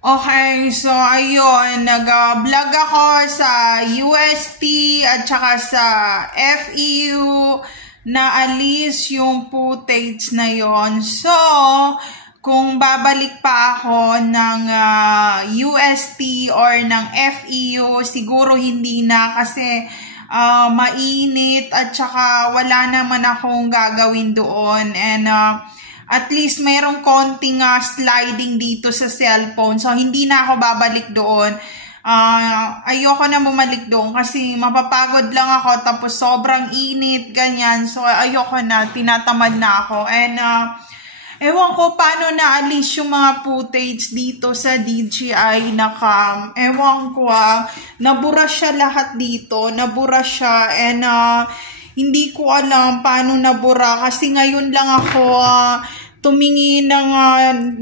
Okay, so ayun, nag-vlog ako sa UST at saka sa FEU na alis yung footage na yon. So, kung babalik pa ako ng UST or ng FEU, siguro hindi na kasi mainit at saka wala naman akong gagawin doon. And at least mayroong konting sliding dito sa cellphone. So, hindi na ako babalik doon. Ayoko na bumalik doon kasi mapapagod lang ako tapos sobrang init, ganyan. So, ayoko na. Tinatamad na ako. And, ewan ko paano naalis yung mga footage dito sa DJI na cam. Ewan ko nabura siya lahat dito. Nabura siya. And, hindi ko alam paano nabura kasi ngayon lang ako tumingin ng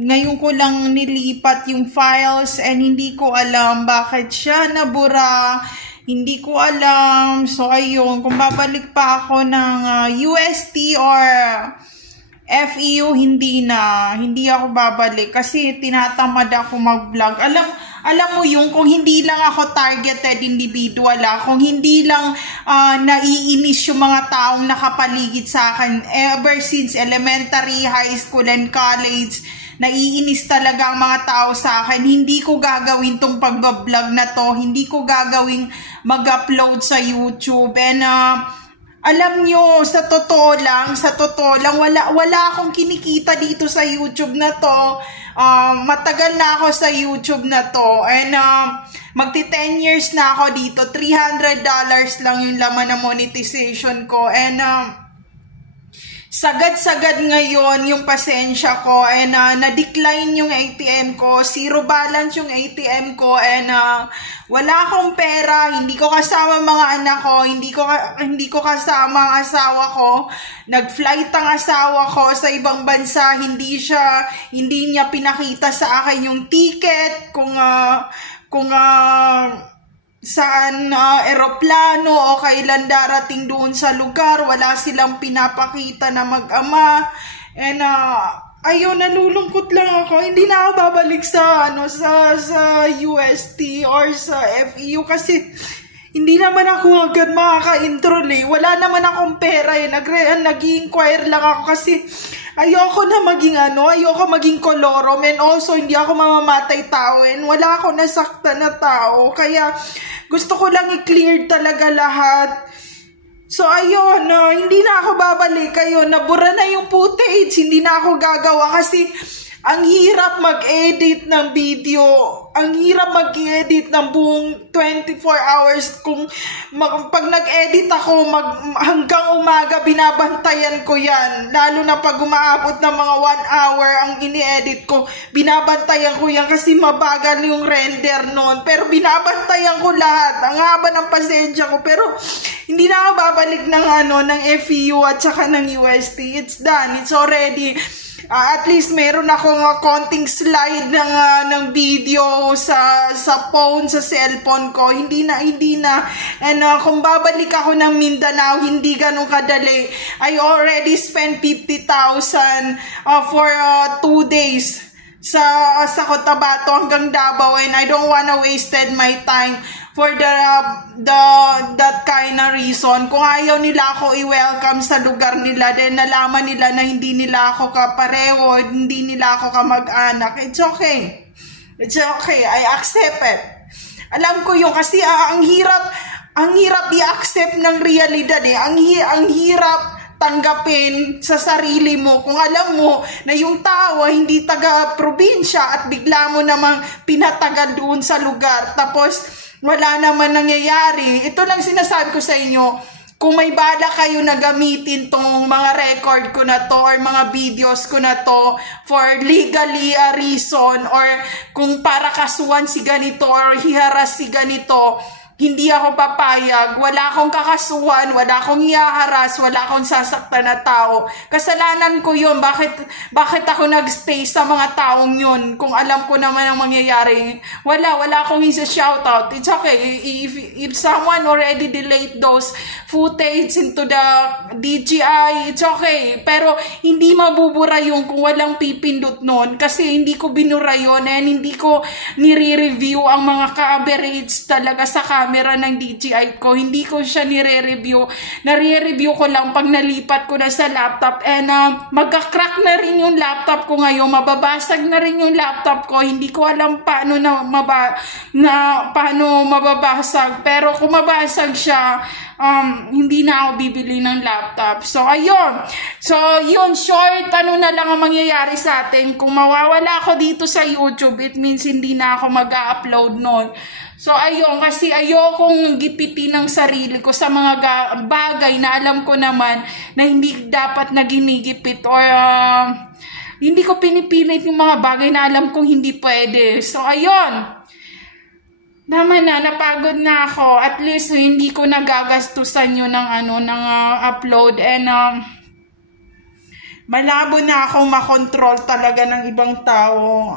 ngayon ko lang nilipat yung files and hindi ko alam bakit siya nabura. Hindi ko alam. So ayun, kung babalik pa ako ng UST or FEU, hindi ako babalik kasi tinatamad ako mag-vlog. Alam mo yung kung hindi lang ako targeted individual, kung hindi lang naiinis yung mga taong nakapaligid sa akin ever since elementary, high school, and college, naiinis talaga ang mga tao sa akin, hindi ko gagawin tong pag-vlog na to, hindi ko gagawing mag-upload sa YouTube. And alam nyo, sa totoo lang, wala akong kinikita dito sa YouTube na to. Matagal na ako sa YouTube na to. And magti 10 years na ako dito. $300 lang yung laman ng monetization ko. And sagad-sagad ngayon yung pasensya ko. And na-decline yung ATM ko. Zero balance yung ATM ko. And wala akong pera, hindi ko kasama mga anak ko, hindi ko kasama ang asawa ko. Nag-flight ang asawa ko sa ibang bansa, hindi niya pinakita sa akin yung ticket, kung saan eroplano o kailan darating doon sa lugar. Wala silang pinapakita na mag-ama. And ayun, nalulungkot lang ako. Hindi na ako babalik sa UST or sa FEU kasi hindi naman ako agad makaka-enroll Wala naman akong pera nag-i-inquire lang ako kasi ayoko na ayoko maging kolorom, and also hindi ako mamamatay tao, and wala ako nasaktan na tao. Kaya gusto ko lang i-clear talaga lahat. So, ayun, hindi na ako babalik. Ayun, nabura na yung footage. Hindi na ako gagawa kasi ang hirap mag-edit ng video. Ang hirap mag-edit ng buong 24 hours. Pag nag-edit ako, hanggang umaga, binabantayan ko yan. Lalo na pag umaabot ng mga 1 hour ang ini-edit ko, binabantayan ko yan kasi mabagal yung render nun. Pero binabantayan ko lahat. Ang haba ng pasensya ko. Pero hindi na ako babalik ng FEU at saka ng UST. It's done. It's already. At least meron akong konting slide ng video sa phone, sa cellphone ko. Hindi na. And kung babalik ako ng Mindanao, hindi ganun kadali. I already spent 50,000 for 2 days sa Cotabato hanggang Davao, and I don't wanna wasted my time for that kind of reason. Kung ayaw nila ako i-welcome sa lugar nila, then nalaman nila na hindi nila ako kapareho, hindi nila ako kamag-anak, it's okay. It's okay. I accept it. Alam ko yung kasi ang hirap i-accept ng realidad Ang hirap tanggapin sa sarili mo kung alam mo na yung tao hindi taga-probinsya at bigla mo namang pinatagal doon sa lugar tapos wala naman nangyayari. Ito lang sinasabi ko sa inyo, kung may bala kayo na gamitin tong mga record ko na to or mga videos ko na to for legally reason, or kung para kasuhan si ganito or hiharas si ganito, hindi ako papayag, wala akong kakasuhan, wala akong iaharas, wala akong sasaktan na tao. Kasalanan ko yun. Bakit ako nag-stay sa mga taong yun? Kung alam ko naman ang mangyayari. Wala akong isa-shoutout. It's okay. If someone already delayed those footage into the DJI, it's okay. Pero hindi mabubura yun kung walang pipindot nun. Kasi hindi ko binura yun and hindi ko nire-review ang mga ka-average talaga sa camera ng DJI ko. Hindi ko siya nire-review. Nare-review ko lang pag nalipat ko na sa laptop and magka-crack na rin yung laptop ko ngayon. Mababasag na rin yung laptop ko. Hindi ko alam paano paano mababasag. Pero kung mabasag siya, hindi na ako bibili ng laptop. So, ayun. So, yun, short, ano na lang ang mangyayari sa atin. Kung mawawala ako dito sa YouTube, it means hindi na ako mag-upload nun. So, ayun, kasi ayokong gipitin ng sarili ko sa mga bagay na alam ko naman na hindi dapat na ginigipit or hindi ko pinipilit yung mga bagay na alam kong hindi pwede. So, ayun. Naman na, napagod na ako. At least, hindi ko nagagastusan yun ng upload. And, malabo na akong makontrol talaga ng ibang tao.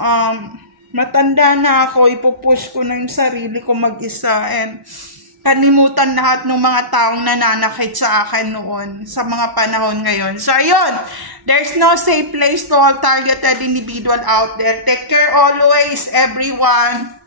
Matanda na ako, ipupush ko na yung sarili ko mag-isa. And, kalimutan lahat ng mga taong nananakit sa akin noon, sa mga panahon ngayon. So, ayun. There's no safe place to all targeted individual out there. Take care always, everyone.